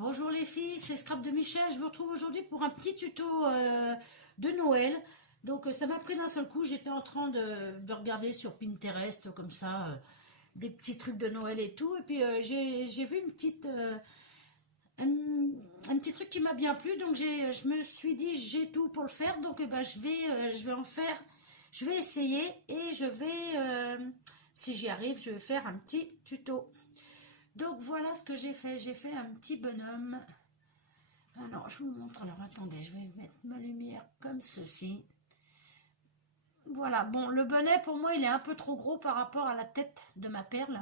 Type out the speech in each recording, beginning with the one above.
Bonjour les filles, c'est Scrap de Michel. Je me retrouve aujourd'hui pour un petit tuto de Noël. Donc ça m'a pris d'un seul coup, j'étais en train de regarder sur Pinterest comme ça, des petits trucs de Noël et tout. Et puis j'ai vu un petit truc qui m'a bien plu. Donc je me suis dit j'ai tout pour le faire. Donc ben, je vais en faire, je vais essayer et si j'y arrive, je vais faire un petit tuto. Donc voilà ce que j'ai fait. J'ai fait un petit bonhomme. Alors je vous montre. Alors attendez, je vais mettre ma lumière comme ceci. Voilà, bon, le bonnet pour moi il est un peu trop gros par rapport à la tête de ma perle.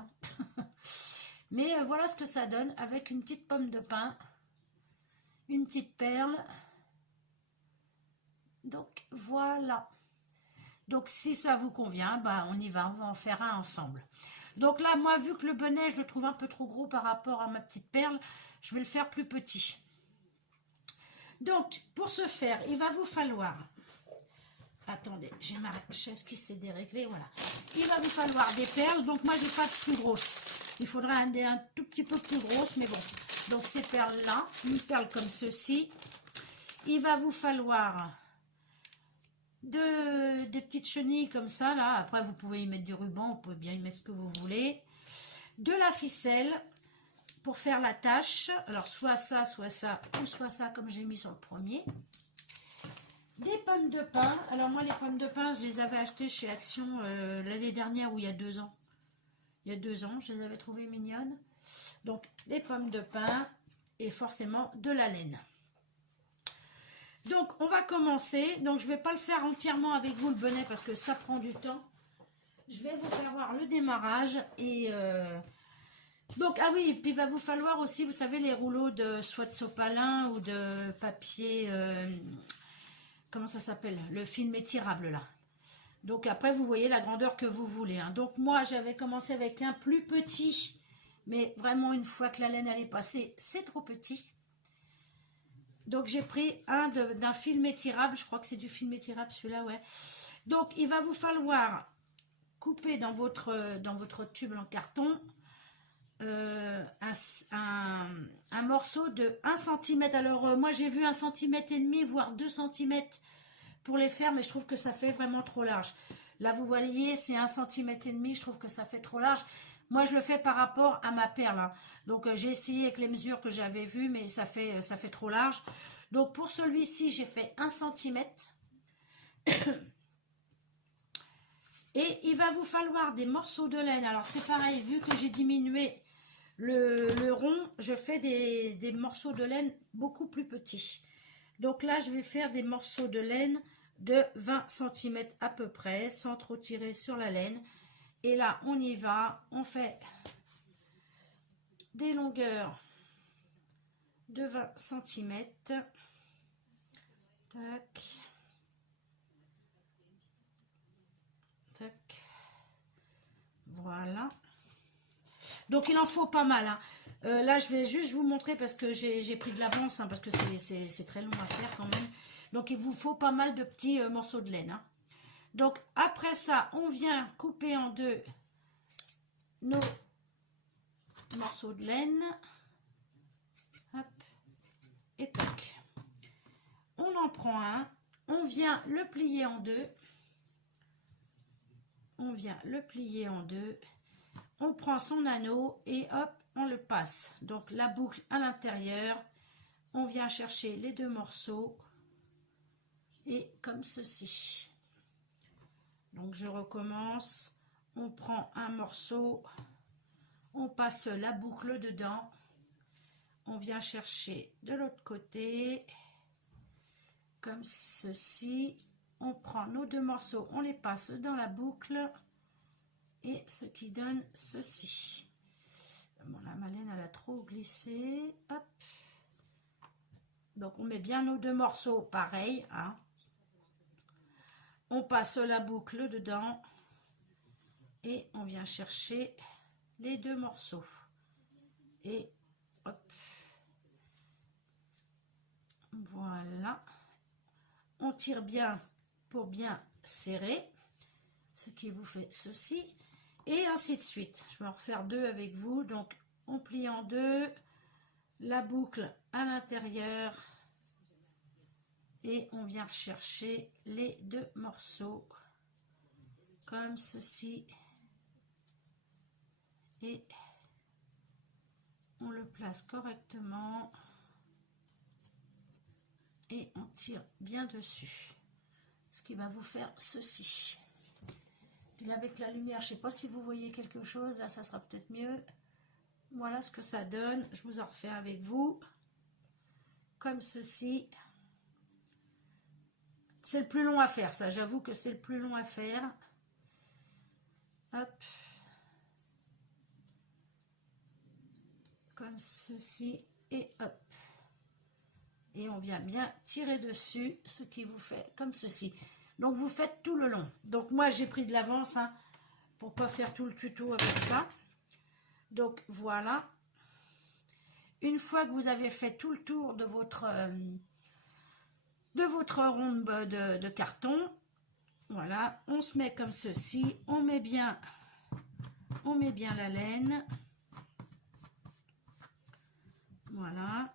Mais voilà ce que ça donne avec une petite pomme de pin, une petite perle. Donc voilà. Donc si ça vous convient, bah, on y va, on va en faire un ensemble. Donc là, moi, vu que le bonnet, je le trouve un peu trop gros par rapport à ma petite perle, je vais le faire plus petit. Donc, pour ce faire, il va vous falloir... Attendez, j'ai ma chaise qui s'est déréglée, voilà. Il va vous falloir des perles, donc moi, j'ai pas de plus grosses. Il faudra un tout petit peu plus grosse, mais bon. Donc, ces perles-là, une perle comme ceci. Il va vous falloir... des petites chenilles comme ça là, après vous pouvez y mettre du ruban, vous pouvez bien y mettre ce que vous voulez, de la ficelle pour faire la tache, alors soit ça ou soit ça comme j'ai mis sur le premier, des pommes de pin. Alors moi les pommes de pin je les avais achetées chez Action l'année dernière ou il y a 2 ans, je les avais trouvées mignonnes. Donc des pommes de pin et forcément de la laine. Donc, on va commencer. Donc, je ne vais pas le faire entièrement avec vous, le bonnet, parce que ça prend du temps. Je vais vous faire voir le démarrage. Et donc, ah oui, et puis il va vous falloir aussi, vous savez, les rouleaux soit de sopalin ou de papier, comment ça s'appelle? Le film étirable, là. Donc, après, vous voyez la grandeur que vous voulez. Hein. Donc, moi, j'avais commencé avec un plus petit. Mais vraiment, une fois que la laine, elle est passée, c'est trop petit. Donc, j'ai pris d'un film étirable. Je crois que c'est du film étirable, celui-là, ouais. Donc, il va vous falloir couper dans votre tube en carton un morceau de 1 cm. Alors, moi, j'ai vu 1,5 cm, voire 2 cm pour les faire, mais je trouve que ça fait vraiment trop large. Là, vous voyez, c'est 1,5 cm. Je trouve que ça fait trop large. Moi, je le fais par rapport à ma perle. Hein. Donc, j'ai essayé avec les mesures que j'avais vues, mais ça fait trop large. Donc, pour celui-ci, j'ai fait 1 cm. Et il va vous falloir des morceaux de laine. Alors, c'est pareil, vu que j'ai diminué le rond, je fais des morceaux de laine beaucoup plus petits. Donc là, je vais faire des morceaux de laine de 20 cm à peu près, sans trop tirer sur la laine. Et là, on y va, on fait des longueurs de 20 cm. Tac. Tac. Voilà. Donc, il en faut pas mal. Hein. Là, je vais juste vous montrer parce que j'ai pris de l'avance, hein, parce que c'est très long à faire quand même. Donc, il vous faut pas mal de petits morceaux de laine. Hein. Donc, après ça, on vient couper en deux nos morceaux de laine. Hop. Et toc. On en prend un. On vient le plier en deux. On vient le plier en deux. On prend son anneau et hop, on le passe. Donc, la boucle à l'intérieur. On vient chercher les deux morceaux. Et comme ceci. Donc, je recommence. On prend un morceau. On passe la boucle dedans. On vient chercher de l'autre côté. Comme ceci. On prend nos deux morceaux. On les passe dans la boucle. Et ce qui donne ceci. Bon, la laine, elle a trop glissé. Hop. Donc, on met bien nos deux morceaux pareil. Hein. On passe la boucle dedans. Et on vient chercher les deux morceaux. Et hop. Voilà. On tire bien pour bien serrer. Ce qui vous fait ceci. Et ainsi de suite. Je vais en refaire deux avec vous. Donc, on plie en deux. la boucle à l'intérieur et on vient rechercher les deux morceaux comme ceci et on le place correctement et on tire bien dessus, ce qui va vous faire ceci. Puis avec la lumière, je ne sais pas si vous voyez quelque chose, là ça sera peut-être mieux. Voilà ce que ça donne, je vous en refais avec vous, comme ceci. C'est le plus long à faire, ça, j'avoue que c'est le plus long à faire. Hop. Comme ceci, et hop. Et on vient bien tirer dessus, ce qui vous fait comme ceci. Donc vous faites tout le long. Donc moi j'ai pris de l'avance hein, pour pas faire tout le tuto avec ça. Donc voilà. Une fois que vous avez fait tout le tour de votre ronde de carton, voilà, on se met comme ceci, on met bien la laine. Voilà.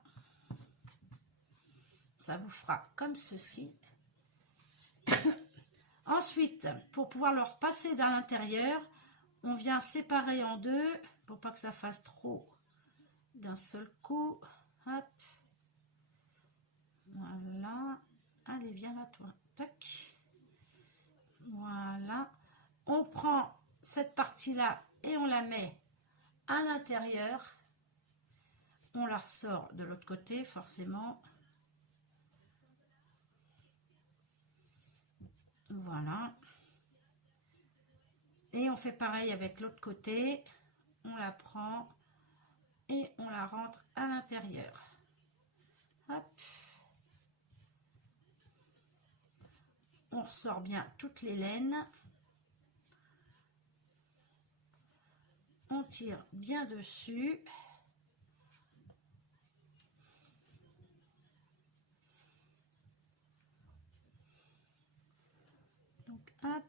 Ça vous fera comme ceci. Ensuite, pour pouvoir le repasser dans l'intérieur, on vient séparer en deux pour pas que ça fasse trop d'un seul coup. Hop. Voilà. Allez, viens là, toi. Tac. Voilà. On prend cette partie-là et on la met à l'intérieur. On la ressort de l'autre côté, forcément. Voilà. Et on fait pareil avec l'autre côté. On la prend et on la rentre à l'intérieur. Hop. On ressort bien toutes les laines. On tire bien dessus. Donc hop.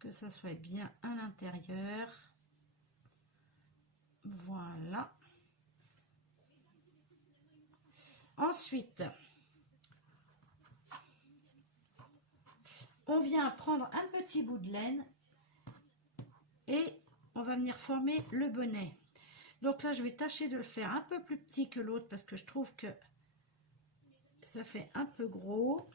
Que ça soit bien à l'intérieur. Voilà. Ensuite, on vient prendre un petit bout de laine et on va venir former le bonnet. Donc là, je vais tâcher de le faire un peu plus petit que l'autre parce que je trouve que ça fait un peu gros.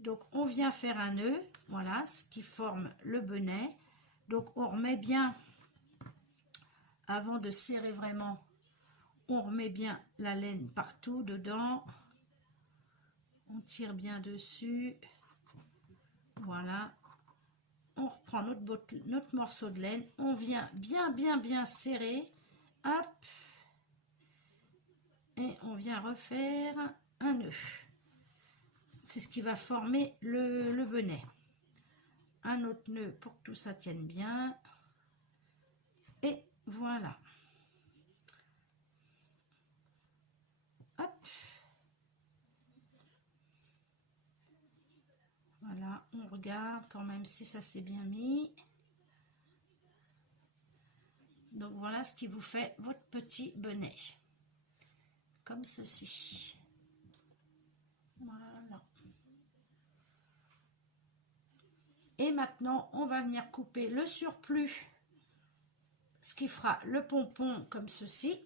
Donc, on vient faire un nœud, voilà, ce qui forme le bonnet. Donc, on remet bien, avant de serrer vraiment, on remet bien la laine partout dedans. On tire bien dessus. Voilà. On reprend notre morceau de laine. On vient bien serrer. Hop. Et on vient refaire un nœud. C'est ce qui va former le bonnet. Un autre nœud pour que tout ça tienne bien. Et voilà. Hop. Voilà, on regarde quand même si ça s'est bien mis. Donc voilà ce qui vous fait votre petit bonnet. Comme ceci. Voilà. Et maintenant, on va venir couper le surplus, ce qui fera le pompon comme ceci.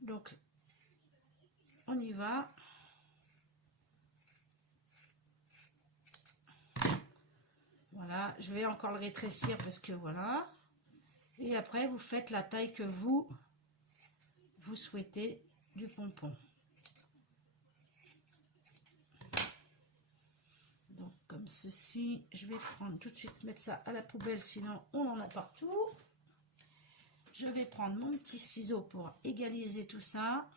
Donc, on y va. Voilà, je vais encore le rétrécir parce que voilà. Et après, vous faites la taille que vous souhaitez du pompon. Donc, comme ceci, je vais prendre tout de suite, mettre ça à la poubelle, sinon on en a partout. Je vais prendre mon petit ciseau pour égaliser tout ça.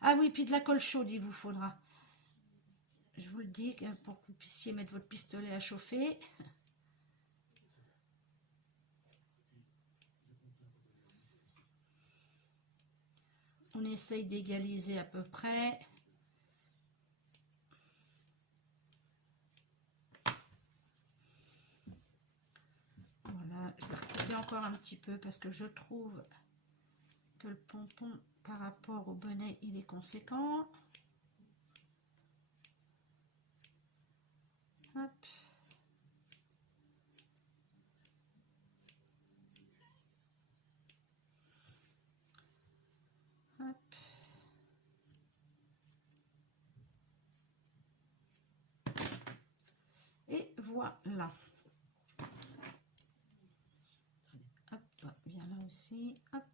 Ah oui, puis de la colle chaude, il vous faudra. Je vous le dis, pour que vous puissiez mettre votre pistolet à chauffer. On essaye d'égaliser à peu près. Voilà, je vais recouper encore un petit peu parce que je trouve que le pompon par rapport au bonnet, il est conséquent. Hop. Hop. Et voilà. Hop, toi, viens là aussi. Hop.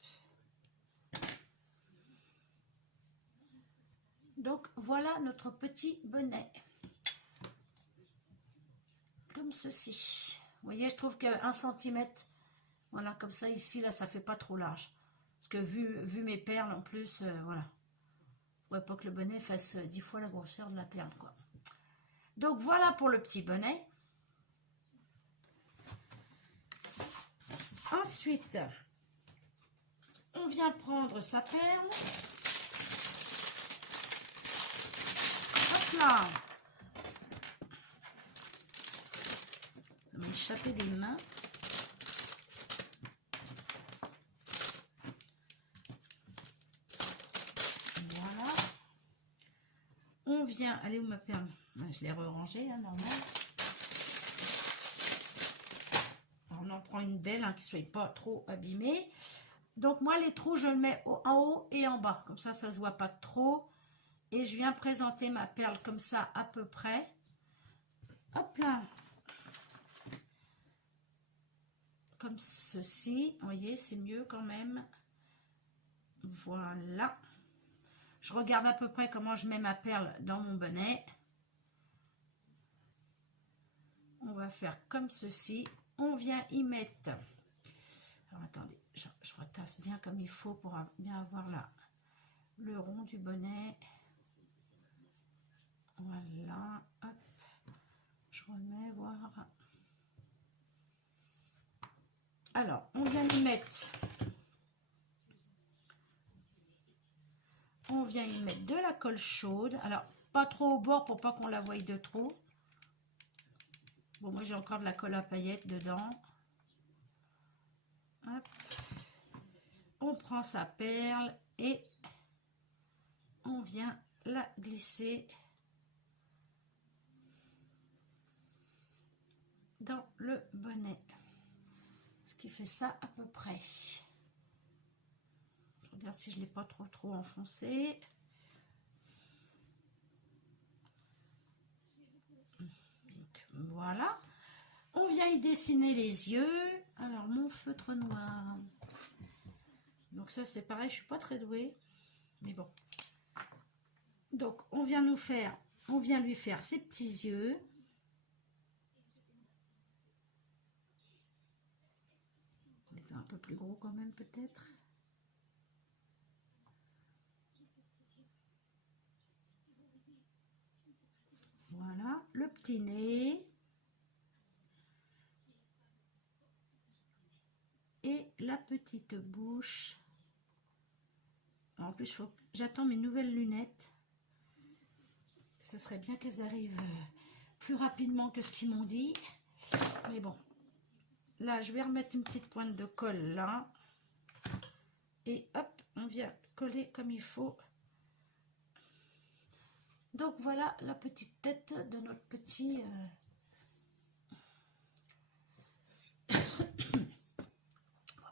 Donc, voilà notre petit bonnet. Comme ceci. Vous voyez, je trouve que 1 cm, voilà, comme ça, ici, là, ça fait pas trop large. Parce que vu mes perles, en plus, voilà. Il ne faudrait pas que le bonnet fasse 10 fois la grosseur de la perle, quoi. Donc, voilà pour le petit bonnet. Ensuite, on vient prendre sa perle. Hop là. Ça m'a échappé des mains. Voilà. On vient... Allez, où ma perle? Je l'ai re-rangée, hein, normal. Alors, on en prend une belle, hein, qui ne soit pas trop abîmée. Donc, moi, les trous, je le mets en haut et en bas. Comme ça ne se voit pas trop. Et je viens présenter ma perle comme ça, à peu près. Hop là. Comme ceci. Vous voyez, c'est mieux quand même. Voilà. Je regarde à peu près comment je mets ma perle dans mon bonnet. On va faire comme ceci. On vient y mettre... Alors, attendez, je retasse bien comme il faut pour bien avoir là le rond du bonnet. Voilà. Hop. Je remets, voir. Alors, on vient y mettre... On vient y mettre de la colle chaude. Alors, pas trop au bord pour pas qu'on la voie de trop. Bon, moi, j'ai encore de la colle à paillettes dedans. Hop. On prend sa perle et on vient la glisser dans le bonnet. Ce qui fait ça à peu près. Je regarde si je ne l'ai pas trop enfoncé. Donc, voilà. On vient y dessiner les yeux. Alors, mon feutre noir. Donc ça, c'est pareil, je suis pas très douée. Mais bon. Donc, on vient lui faire ses petits yeux. On va faire un peu plus gros quand même, peut-être. Voilà, le petit nez. Et la petite bouche. En plus, j'attends mes nouvelles lunettes. Ça serait bien qu'elles arrivent plus rapidement que ce qu'ils m'ont dit. Mais bon. Là, je vais remettre une petite pointe de colle là. Et hop, on vient coller comme il faut. Donc voilà la petite tête de notre petit...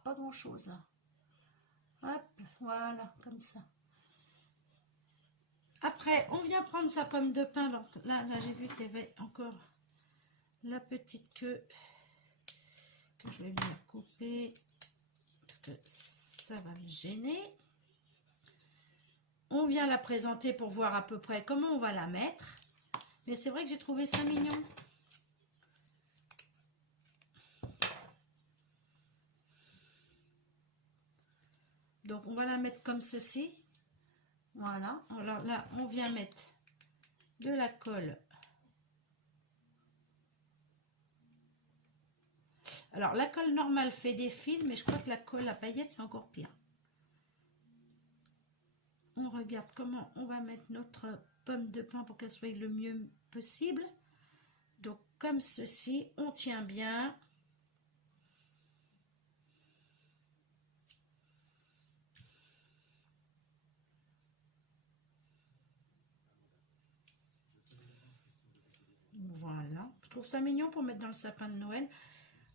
pas grand chose là. Hop, voilà, comme ça. Après, on vient prendre sa pomme de pin. Alors, là j'ai vu qu'il y avait encore la petite queue que je vais venir couper parce que ça va me gêner. On vient la présenter pour voir à peu près comment on va la mettre. Mais c'est vrai que j'ai trouvé ça mignon. Donc, on va la mettre comme ceci. Voilà. Alors là, on vient mettre de la colle. Alors, la colle normale fait des fils, mais je crois que la colle à paillettes, c'est encore pire. on regarde comment on va mettre notre pomme de pin pour qu'elle soit le mieux possible. Donc comme ceci, on tient bien. Voilà, je trouve ça mignon pour mettre dans le sapin de Noël.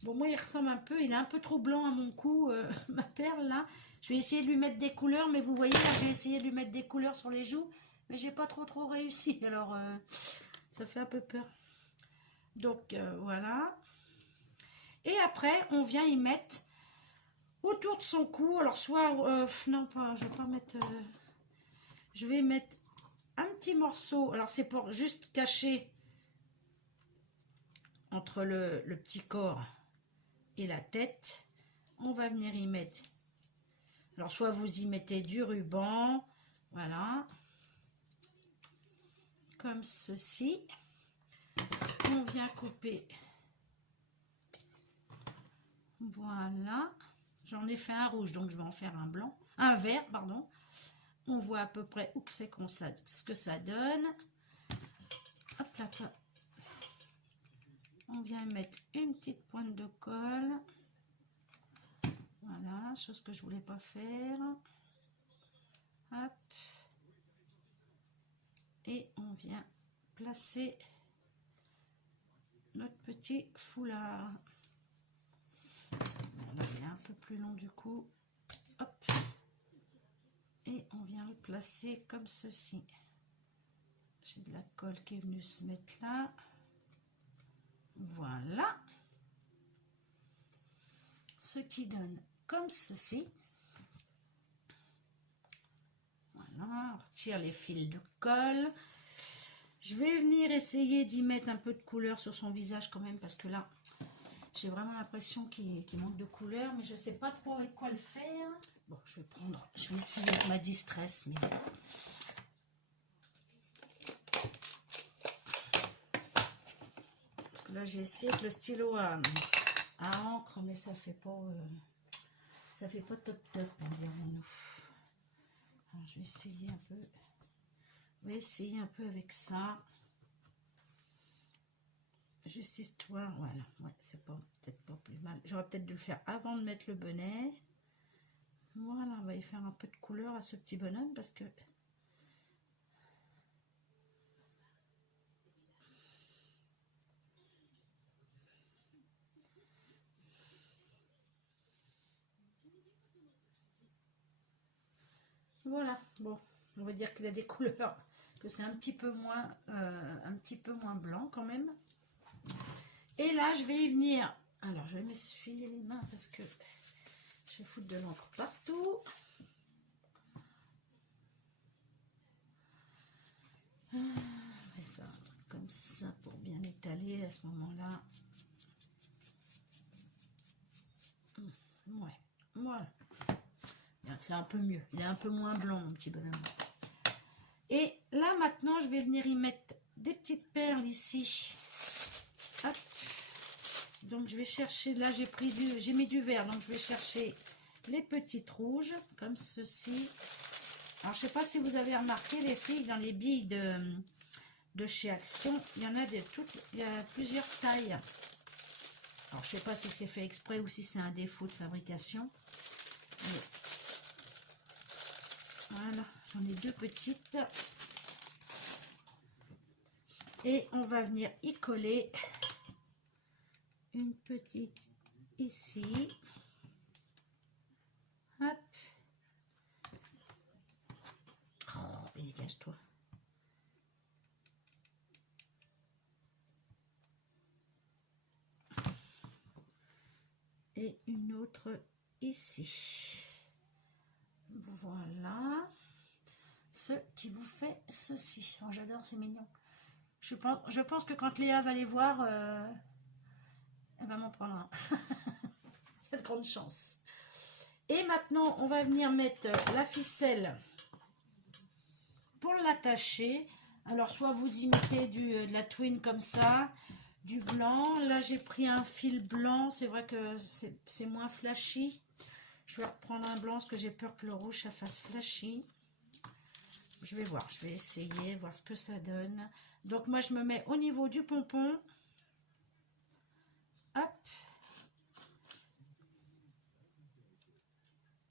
Bon, moi, il ressemble un peu, il est un peu trop blanc à mon cou, ma perle, là. Je vais essayer de lui mettre des couleurs, mais vous voyez, là, j'ai essayé de lui mettre des couleurs sur les joues, mais j'ai pas trop réussi, alors ça fait un peu peur. Donc, voilà. Et après, on vient y mettre autour de son cou, alors soit, non, pas, je vais pas mettre, je vais mettre un petit morceau, alors c'est pour juste cacher entre le petit corps et la tête. On va venir y mettre, alors soit vous y mettez du ruban, voilà, comme ceci. On vient couper, voilà, j'en ai fait un rouge, donc je vais en faire un blanc, un vert, pardon. On voit à peu près où c'est ce que ça donne. Hop là, on vient mettre une petite pointe de colle. Voilà, chose que je voulais pas faire. Hop. Et on vient placer notre petit foulard. Là, il est un peu plus long du coup. Hop. Et on vient le placer comme ceci. J'ai de la colle qui est venue se mettre là. Voilà. Ce qui donne comme ceci. Voilà, on retire les fils de colle. Je vais venir essayer d'y mettre un peu de couleur sur son visage quand même, parce que là, j'ai vraiment l'impression qu'il manque de couleur, mais je ne sais pas trop avec quoi le faire. Bon, je vais essayer avec ma distress, mais... Parce que là, j'ai essayé avec le stylo à encre, mais ça fait pas top, hein, dirons-nous. Alors, je vais essayer un peu. On va essayer un peu avec ça. Juste histoire, voilà. Ouais, c'est peut-être pas plus mal. J'aurais peut-être dû le faire avant de mettre le bonnet. Voilà, on va y faire un peu de couleur à ce petit bonhomme parce que... Voilà, bon, on va dire qu'il a des couleurs, que c'est un petit peu moins blanc quand même. Et là, je vais y venir. Alors, je vais m'essuyer les mains parce que je vais foutre de l'encre partout. On va faire un truc comme ça pour bien étaler à ce moment-là. Ouais, voilà. C'est un peu mieux. Il est un peu moins blanc, mon petit bonhomme. Et là, maintenant, je vais venir y mettre des petites perles ici. Hop. Donc, je vais chercher... Là, j'ai mis du vert. Donc, je vais chercher les petites rouges, comme ceci. Alors, je ne sais pas si vous avez remarqué, les filles, dans les billes de chez Action, il y en a il y a plusieurs tailles. Alors, je ne sais pas si c'est fait exprès ou si c'est un défaut de fabrication. Mais voilà, j'en ai deux petites. Et on va venir y coller une petite ici. Hop. Oh, dégage-toi. Et une autre ici. Voilà. Ce qui vous fait ceci. Oh, j'adore, c'est mignon. Je pense que quand Léa va les voir, elle va m'en prendre un. Il y a de grandes chances. Et maintenant, on va venir mettre la ficelle pour l'attacher. Alors, soit vous y mettez de la twine comme ça, du blanc. Là, j'ai pris un fil blanc. C'est vrai que c'est moins flashy. Je vais reprendre un blanc parce que j'ai peur que le rouge, ça fasse flashy. je vais voir, je vais essayer, voir ce que ça donne. Donc moi je me mets au niveau du pompon. Hop.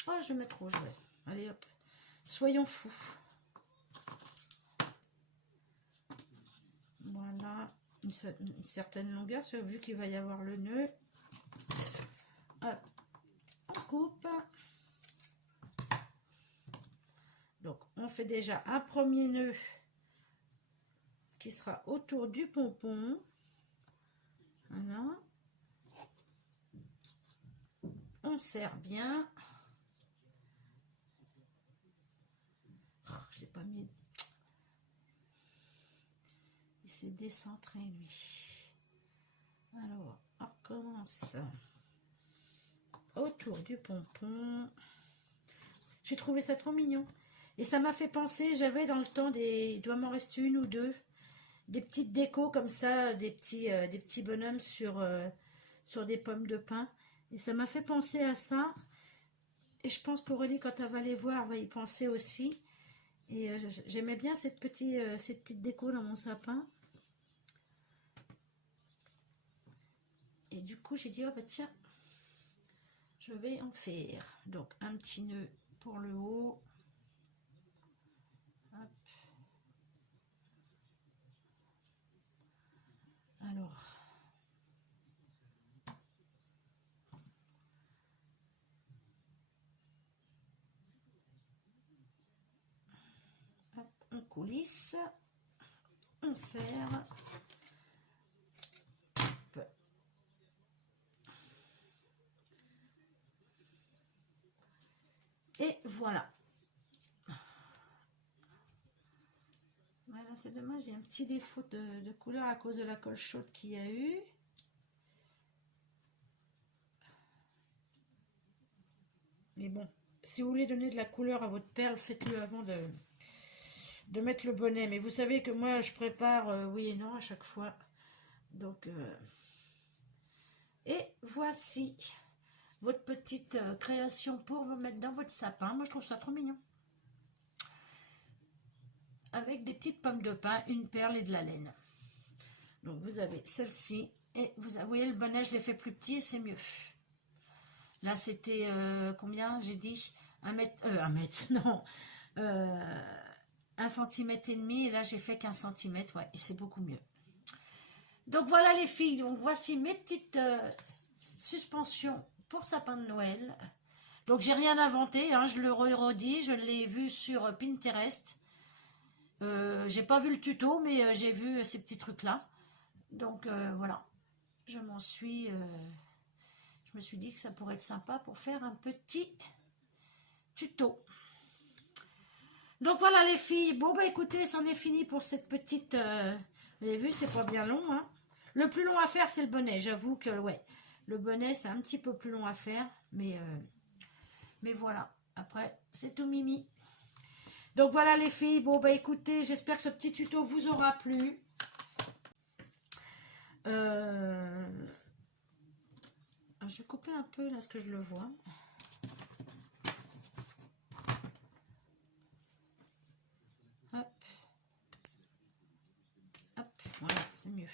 Oh, je mets trop, je vais. Allez hop. Soyons fous. Voilà. Une certaine longueur, vu qu'il va y avoir le nœud. Hop. On coupe. Donc on fait déjà un premier nœud qui sera autour du pompon. Voilà. On serre bien. Oh, je l'ai pas mis. Il s'est décentré lui. Alors, on recommence autour du pompon. J'ai trouvé ça trop mignon. Et ça m'a fait penser, j'avais dans le temps il doit m'en rester une ou deux, des petites décos comme ça, des petits bonhommes sur des pommes de pin. Et ça m'a fait penser à ça. Et je pense qu'Aurélie, quand elle va les voir, va y penser aussi. Et j'aimais bien ces petites décos dans mon sapin. Et du coup, j'ai dit, oh bah tiens, je vais en faire. Donc, un petit nœud pour le haut. Hop. Alors, hop, on coulisse, on serre. Hop. Et voilà. Voilà, c'est dommage, il y a un petit défaut de couleur à cause de la colle chaude qu'il y a eu. Mais bon, si vous voulez donner de la couleur à votre perle, faites-le avant de mettre le bonnet. Mais vous savez que moi, je prépare oui et non à chaque fois. Donc, et voici votre petite création pour vous mettre dans votre sapin. Moi, je trouve ça trop mignon. Avec des petites pommes de pin, une perle et de la laine. Donc vous avez celle-ci et vous voyez le bonnet, je l'ai fait plus petit et c'est mieux. Là c'était combien j'ai dit 1 mètre, non, 1,5 centimètre et là j'ai fait qu'1 centimètre, ouais, et c'est beaucoup mieux. Donc voilà les filles, donc voici mes petites suspensions pour sapin de Noël. Donc j'ai rien inventé, hein, je le redis, je l'ai vu sur Pinterest. J'ai pas vu le tuto, mais j'ai vu ces petits trucs là. Donc voilà, je me suis dit que ça pourrait être sympa pour faire un petit tuto. Donc voilà les filles, bon bah écoutez, c'en est fini pour cette petite, vous avez vu, c'est pas bien long, hein. Le plus long à faire c'est le bonnet, j'avoue que ouais, le bonnet c'est un petit peu plus long à faire, mais voilà, après c'est tout mimi. Donc voilà les filles, bon bah écoutez, j'espère que ce petit tuto vous aura plu. Je vais couper un peu là, ce que je le vois. Hop. Hop, voilà, c'est mieux.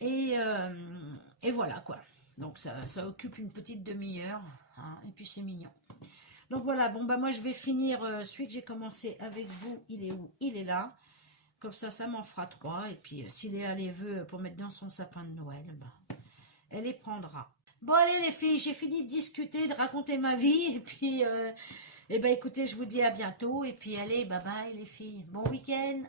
Et voilà quoi. Donc ça occupe une petite demi-heure, hein, et puis c'est mignon. Donc voilà, bon bah moi je vais finir celui que j'ai commencé avec vous, il est où? Il est là. Comme ça m'en fera 3. Et puis si Léa les veut pour mettre dans son sapin de Noël, bah, elle les prendra. Bon allez les filles, j'ai fini de discuter, de raconter ma vie. Et puis, et bah écoutez, je vous dis à bientôt. Et puis allez, bye bye les filles. Bon week-end.